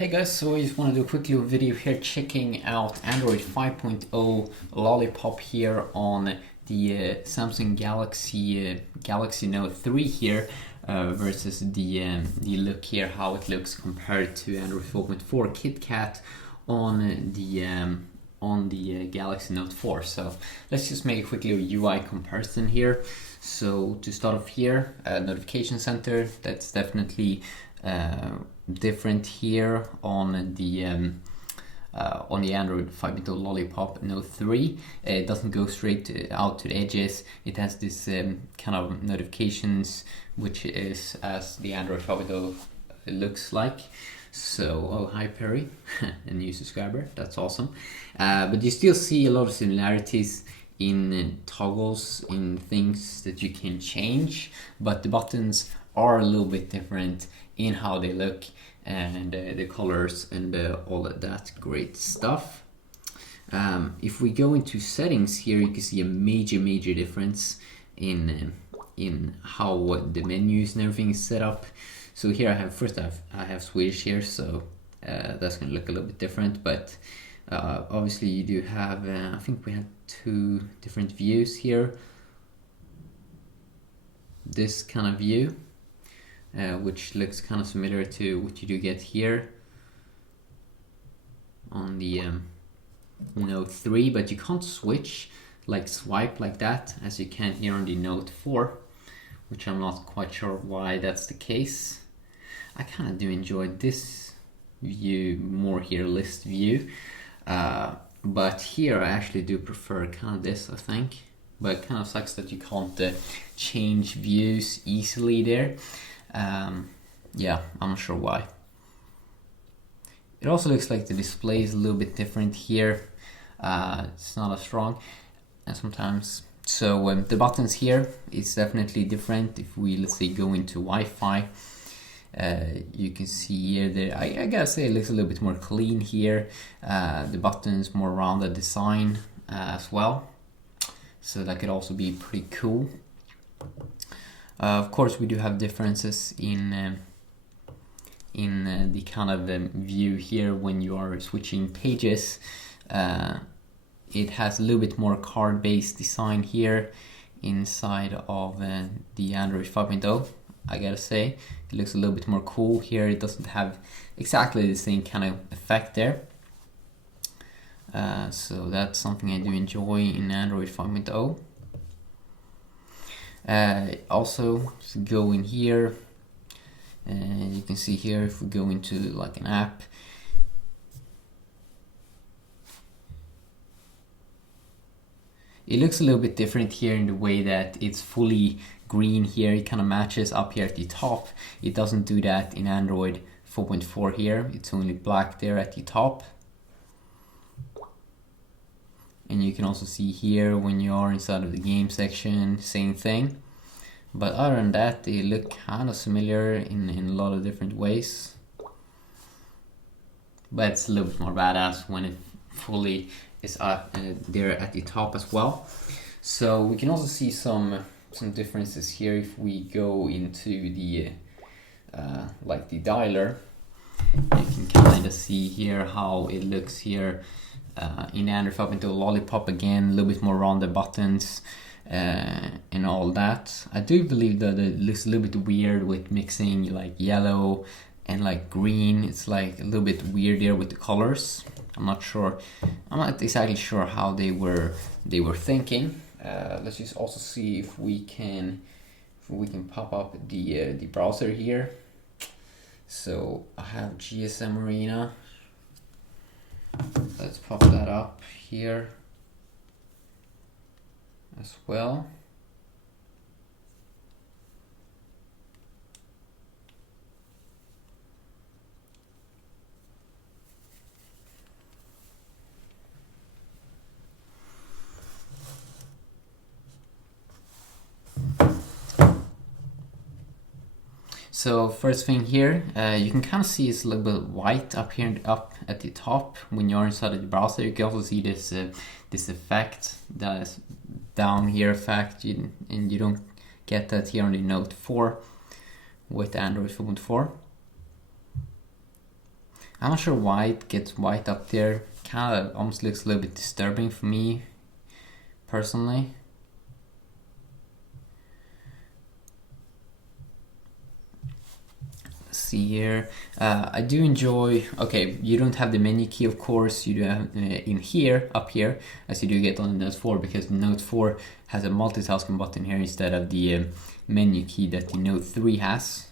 Hey guys, so I just want to do a quick little video here checking out Android 5.0 Lollipop here on the Samsung Galaxy Note 3 here versus the look here, how it looks compared to Android 4.4 KitKat on the Galaxy Note 4. So let's just make a quick little UI comparison here. So to start off here, notification center, that's definitely different here on the Android 5.0 Lollipop Note 3. It doesn't go straight out to the edges. It has this kind of notifications, which is as the Android 5.0 looks like. So, oh, hi Perry, a new subscriber, that's awesome. But you still see a lot of similarities in toggles, in things that you can change, but the buttons are a little bit different in how they look and the colors and all of that great stuff. If we go into settings here, you can see a major difference in how the menus and everything is set up. So here I have Swedish here, so that's gonna look a little bit different, but obviously you do have I think we have two different views here. This kind of view, which looks kind of similar to what you do get here on the Note 3, but you can't switch, like swipe like that as you can here on the Note 4, which I'm not quite sure why that's the case. I kind of do enjoy this view more here, list view, but here I actually do prefer kind of this, I think, but it kind of sucks that you can't change views easily there. Yeah, I'm not sure why. It also looks like the display is a little bit different here. It's not as strong as sometimes. So the buttons here is definitely different. If we, let's say, go into Wi-Fi, you can see here that I gotta say it looks a little bit more clean here. The buttons more rounded design as well, so that could also be pretty cool. Of course, we do have differences in the kind of view here when you are switching pages. It has a little bit more card-based design here inside of the Android 5.0. I gotta say, it looks a little bit more cool here. It doesn't have exactly the same kind of effect there. So that's something I do enjoy in Android 5.0. Also, if we go in here, you can see here, if we go into like an app, it looks a little bit different here in the way that it's fully green here. It kind of matches up here at the top. It doesn't do that in Android 4.4 here. It's only black there at the top. And you can also see here when you are inside of the game section, same thing. But other than that, they look kind of similar in a lot of different ways. But it's a little bit more badass when it fully is up there at the top as well. So we can also see some differences here if we go into the like the dialer. You can kind of see here how it looks here in Android 5.0 Lollipop. Again, a little bit more rounded buttons and all that. I do believe that it looks a little bit weird with mixing like yellow and like green. It's like a little bit weird there with the colors. I'm not exactly sure how they were thinking. Let's just also see if we can pop up the browser here. So I have GSM Arena. Let's pop that up here as well. So first thing here, you can kind of see it's a little bit white up here and up at the top when you're inside of the browser. You can also see this effect, that is down here effect, and you don't get that here on the Note 4 with Android 4.4. I'm not sure why it gets white up there. Kind of almost looks a little bit disturbing for me, personally. Let's see here. I do enjoy, okay, you don't have the menu key, of course, you do have in here, up here, as you do get on the Note 4, because Note 4 has a multitasking button here instead of the menu key that the Note 3 has.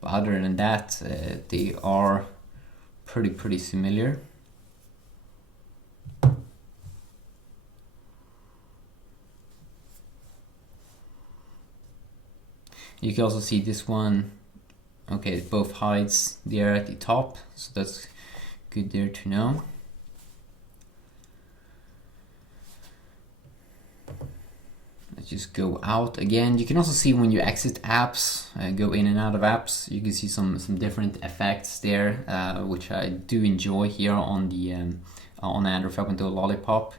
But other than that, they are pretty similar. You can also see this one, okay, both hides there at the top, so that's good there to know. Let's just go out again. You can also see when you exit apps, go in and out of apps, you can see some different effects there, which I do enjoy here on the on Android 5.0 Lollipop.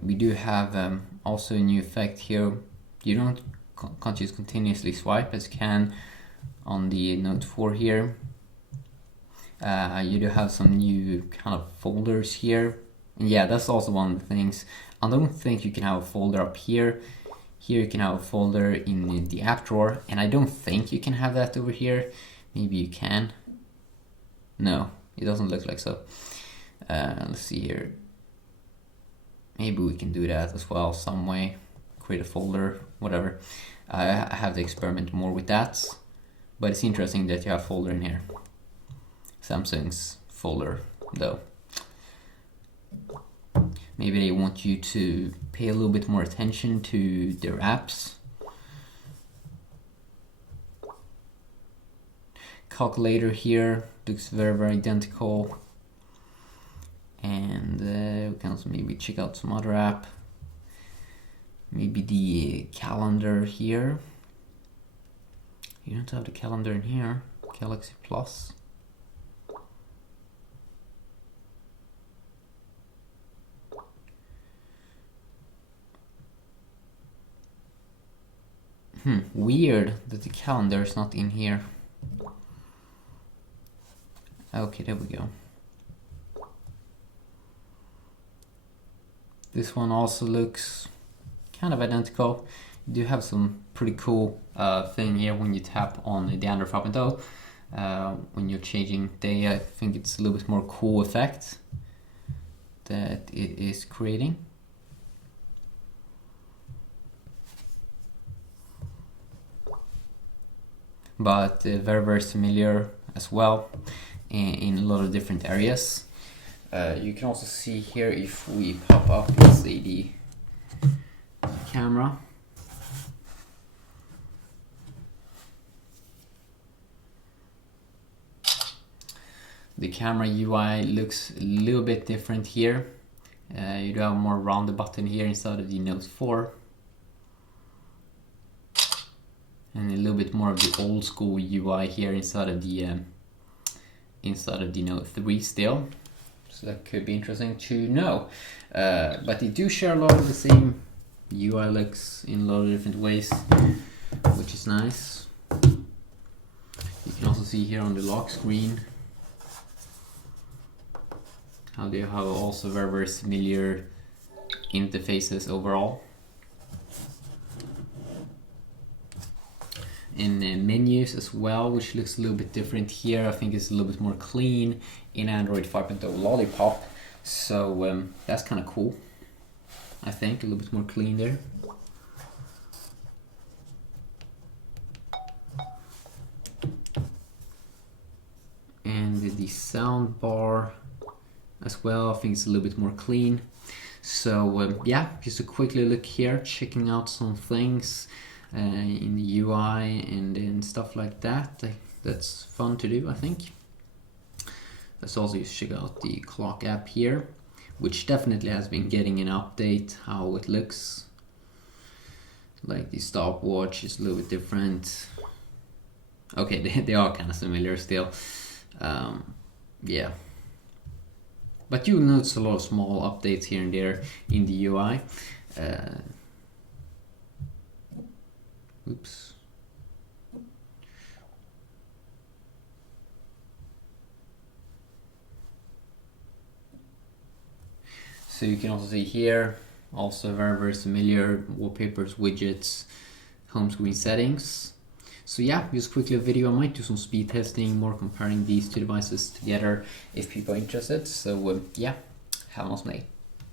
We do have also a new effect here. You can't just continuously swipe as you can on the Note 4 here. You do have some new kind of folders here. And yeah, that's also one of the things. I don't think you can have a folder up here. Here you can have a folder in the app drawer, and I don't think you can have that over here. Maybe you can. No, it doesn't look like so. Let's see here. Maybe we can do that as well some way. Create a folder, whatever. I have to experiment more with that. But it's interesting that you have a folder in here. Samsung's folder, though. Maybe they want you to pay a little bit more attention to their apps. Calculator here looks very identical. And we can also maybe check out some other app. Maybe the calendar here. You don't have the calendar in here. Galaxy Plus. Weird that the calendar is not in here. Okay, there we go. This one also looks kind of identical. You do have some pretty cool thing here when you tap on the Android 5.0 when you're changing day. I think it's a little bit more cool effect that it is creating. But very familiar as well in a lot of different areas. You can also see here if we pop up, let's say the camera. The camera UI looks a little bit different here. You do have more rounded button here instead of the Note 4. And a little bit more of the old school UI here inside of the Note 3 still. So that could be interesting to know. But they do share a lot of the same UI looks in a lot of different ways, which is nice. You can also see here on the lock screen how they have also very similar interfaces overall. In menus as well, which looks a little bit different here. I think it's a little bit more clean in Android 5.0 Lollipop, so that's kind of cool. I think a little bit more clean there. And the sound bar as well, I think it's a little bit more clean. So yeah, just a quick little look here, checking out some things in the UI and stuff like that. That's fun to do, I think. Let's also check out the clock app here, which definitely has been getting an update, how it looks. Like the stopwatch is a little bit different. Okay, they are kind of similar still. Yeah. But you'll notice a lot of small updates here and there in the UI. Oops. So you can also see here, also very familiar wallpapers, widgets, home screen settings. So yeah, just quickly a video. I might do some speed testing, more comparing these two devices together if people are interested. So yeah, have a nice day.